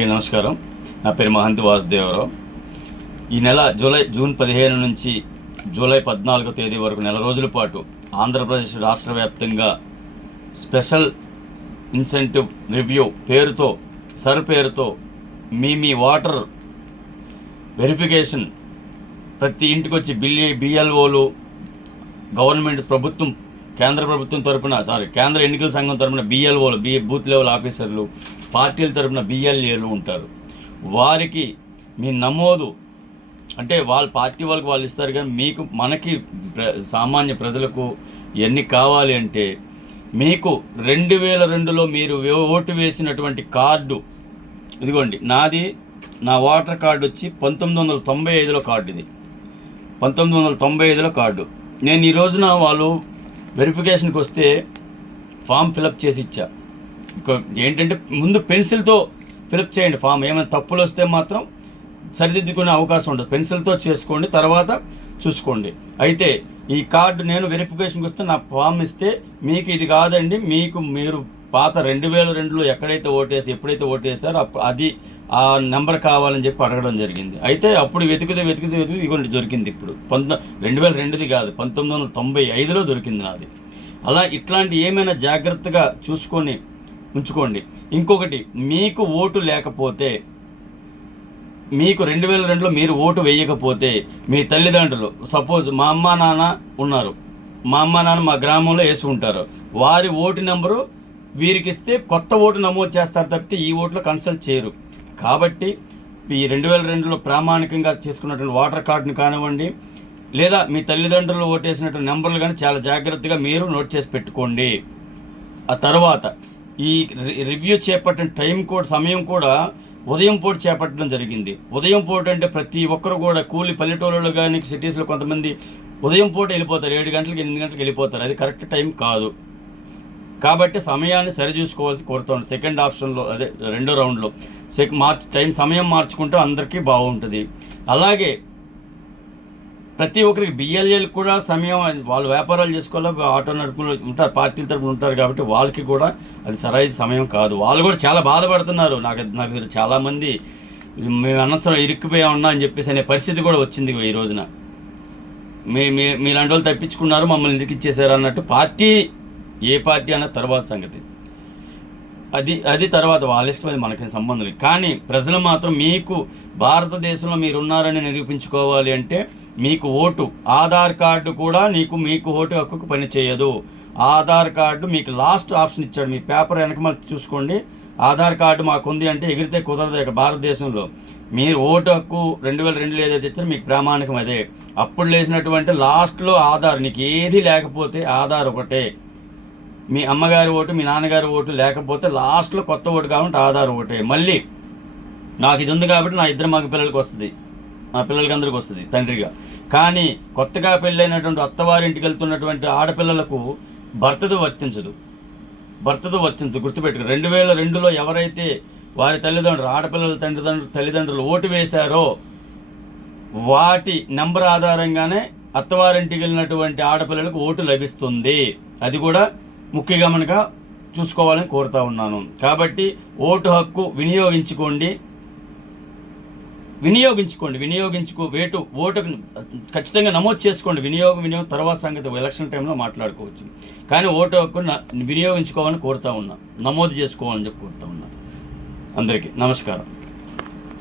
నమస్కారం. నా పేరు మహంతి వాసుదేవరావు. ఈ నెల జూన్ 15 నుంచి జూలై 14వ తేదీ వరకు నెల రోజుల పాటు ఆంధ్రప్రదేశ్ రాష్ట్ర వ్యాప్తంగా స్పెషల్ ఇన్సెంటివ్ రివ్యూ పేరుతో పేరుతో మీ వాటర్ వెరిఫికేషన్ ప్రతి ఇంటికి వచ్చి బిఎల్ఓలు గవర్నమెంట్ ప్రభుత్వం కేంద్ర ప్రభుత్వం తరపున కేంద్ర ఎన్నికల సంఘం తరపున బిఎల్ఓలు బూత్ లెవెల్ ఆఫీసర్లు, పార్టీల తరపున బిఎల్ఏలు ఉంటారు. వారికి మీ నమోదు అంటే వాళ్ళ పార్టీ వాళ్ళకి వాళ్ళు ఇస్తారు, కానీ మనకి సామాన్య ప్రజలకు ఇవన్నీ కావాలి అంటే మీకు 2002లో మీరు ఓటు వేసినటువంటి కార్డు, ఇదిగోండి నా ఓటర్ కార్డు వచ్చి 1995లో కార్డు. ఇది 1995లో కార్డు. నేను ఈ రోజున వాళ్ళు వెరిఫికేషన్కి వస్తే ఫామ్ ఫిలప్ చేసి ఇచ్చా. ఏంటంటే ముందు పెన్సిల్తో ఫిలప్ చేయండి ఫామ్. ఏమైనా తప్పులు వస్తే మాత్రం సరిదిద్దుకునే అవకాశం ఉండదు. పెన్సిల్తో చేసుకోండి, తర్వాత చూసుకోండి. అయితే ఈ కార్డు నేను వెరిఫికేషన్కి వస్తే నా ఫామ్ ఇస్తే మీకు ఇది కాదండి, మీరు పాత 2002లో ఎప్పుడైతే ఓటేసారో అది ఆ నెంబర్ కావాలని చెప్పి అడగడం జరిగింది. అయితే అప్పుడు వెతికితే ఇదిగోండి దొరికింది. ఇప్పుడు 2002ది కాదు, 1995లో దొరికింది నాది. అలా ఇట్లాంటి ఏమైనా జాగ్రత్తగా చూసుకొని ఉంచుకోండి. ఇంకొకటి, మీకు ఓటు లేకపోతే, మీకు 2002లో మీరు ఓటు వేయకపోతే మీ తల్లిదండ్రులు, సపోజ్ మా అమ్మ నాన్న ఉన్నారు, మా అమ్మ నాన్న మా గ్రామంలో వేసి ఉంటారు, వారి ఓటు నెంబరు వీరికి ఇస్తే కొత్త ఓటు నమోదు చేస్తారు తప్పితే ఈ ఓట్లో కన్సల్ట్ చేయరు. కాబట్టి ఈ 2002లో ప్రామాణికంగా చేసుకున్నటువంటి ఓటర్ కార్డుని కానివ్వండి, లేదా మీ తల్లిదండ్రులు ఓటేసినటువంటి నెంబర్లు కానీ చాలా జాగ్రత్తగా మీరు నోట్ చేసి పెట్టుకోండి. ఆ తర్వాత ఈ రివ్యూ చేపట్టిన సమయం కూడా ఉదయం పూట చేపట్టడం జరిగింది. ఉదయం పూట అంటే ప్రతి ఒక్కరు కూడా పల్లెటూళ్ళలో కానీ సిటీస్లో కొంతమంది ఉదయం పూట వెళ్ళిపోతారు, 7 గంటలకి 8 గంటలకు వెళ్ళిపోతారు. అది కరెక్ట్ టైం కాదు. కాబట్టి సమయాన్ని సరిచూసుకోవాల్సి కోరుతాను. సెకండ్ ఆప్షన్లో, అదే రెండో రౌండ్లో సమయం మార్చుకుంటే అందరికీ బాగుంటుంది. అలాగే ప్రతి ఒక్కరికి బిఎల్ఏలకు కూడా సమయం, వాళ్ళు వ్యాపారాలు చేసుకోవాలి, ఆటో నడుపులు ఉంటారు, పార్టీల తరపున ఉంటారు, కాబట్టి వాళ్ళకి కూడా అది సరైన సమయం కాదు. వాళ్ళు కూడా చాలా బాధపడుతున్నారు. నాకు చాలామంది మేము అనంతరం ఇరుక్కుపోయామన్నా అని చెప్పేసి అనే పరిస్థితి కూడా వచ్చింది ఈ రోజున. మీలాంటి వాళ్ళు తప్పించుకున్నారు, మమ్మల్ని ఇరికిచ్చేశారు అన్నట్టు. ఏ పార్టీ అన్న తర్వాత సంగతి, అది తర్వాత వాళ్ళ ఇష్టం, అది మనకి సంబంధం లేదు. కానీ ప్రజలు మాత్రం మీకు భారతదేశంలో మీరున్నారని నిరూపించుకోవాలి అంటే మీకు ఓటు, ఆధార్ కార్డు కూడా మీకు ఓటు హక్కుకు పనిచేయదు. ఆధార్ కార్డు మీకు లాస్ట్ ఆప్షన్ ఇచ్చాడు. మీ పేపర్ వెనక మళ్ళీ చూసుకోండి, ఆధార్ కార్డు మాకుంది అంటే ఎగిరితే కుదరదు. ఇక్కడ భారతదేశంలో మీరు ఓటు హక్కు 2002లో ఏదైతే ఇచ్చారో మీకు ప్రామాణికం అదే. అప్పుడు లేచినటువంటి లాస్ట్లో ఆధార్, నీకు ఏది లేకపోతే ఆధార్ ఒకటే. మీ అమ్మగారి ఓటు, మీ నాన్నగారి ఓటు లేకపోతే లాస్ట్లో కొత్త ఓటు కాబట్టి ఆధార్ ఒకటే. మళ్ళీ నాకు ఇది ఉంది కాబట్టి నా ఇద్దరు మగ పిల్లలకి వస్తుంది, నా పిల్లలకి అందరికీ వస్తుంది తండ్రిగా. కానీ కొత్తగా పెళ్ళైనటువంటి అత్తవారింటికి వెళ్తున్నటువంటి ఆడపిల్లలకు భర్తతో వర్తించదు. గుర్తుపెట్టుకు. 2002లో ఎవరైతే వారి తల్లిదండ్రులు, ఆడపిల్లల తల్లిదండ్రులు ఓటు వేశారో వాటి నెంబర్ ఆధారంగానే అత్తవారింటికి వెళ్ళినటువంటి ఆడపిల్లలకు ఓటు లభిస్తుంది. అది కూడా ముఖ్య గమనిక చూసుకోవాలని కోరుతా ఉన్నాను. కాబట్టి ఓటు హక్కు వినియోగించుకోండి. ఓటు ఖచ్చితంగా నమోదు చేసుకోండి. వినియోగం తర్వాత సంగతి ఎలక్షన్ టైంలో మాట్లాడుకోవచ్చు. కానీ ఓటు హక్కు వినియోగించుకోవాలని కోరుతా ఉన్నా, నమోదు చేసుకోవాలని చెప్పి కోరుతా ఉన్నా. అందరికీ నమస్కారం.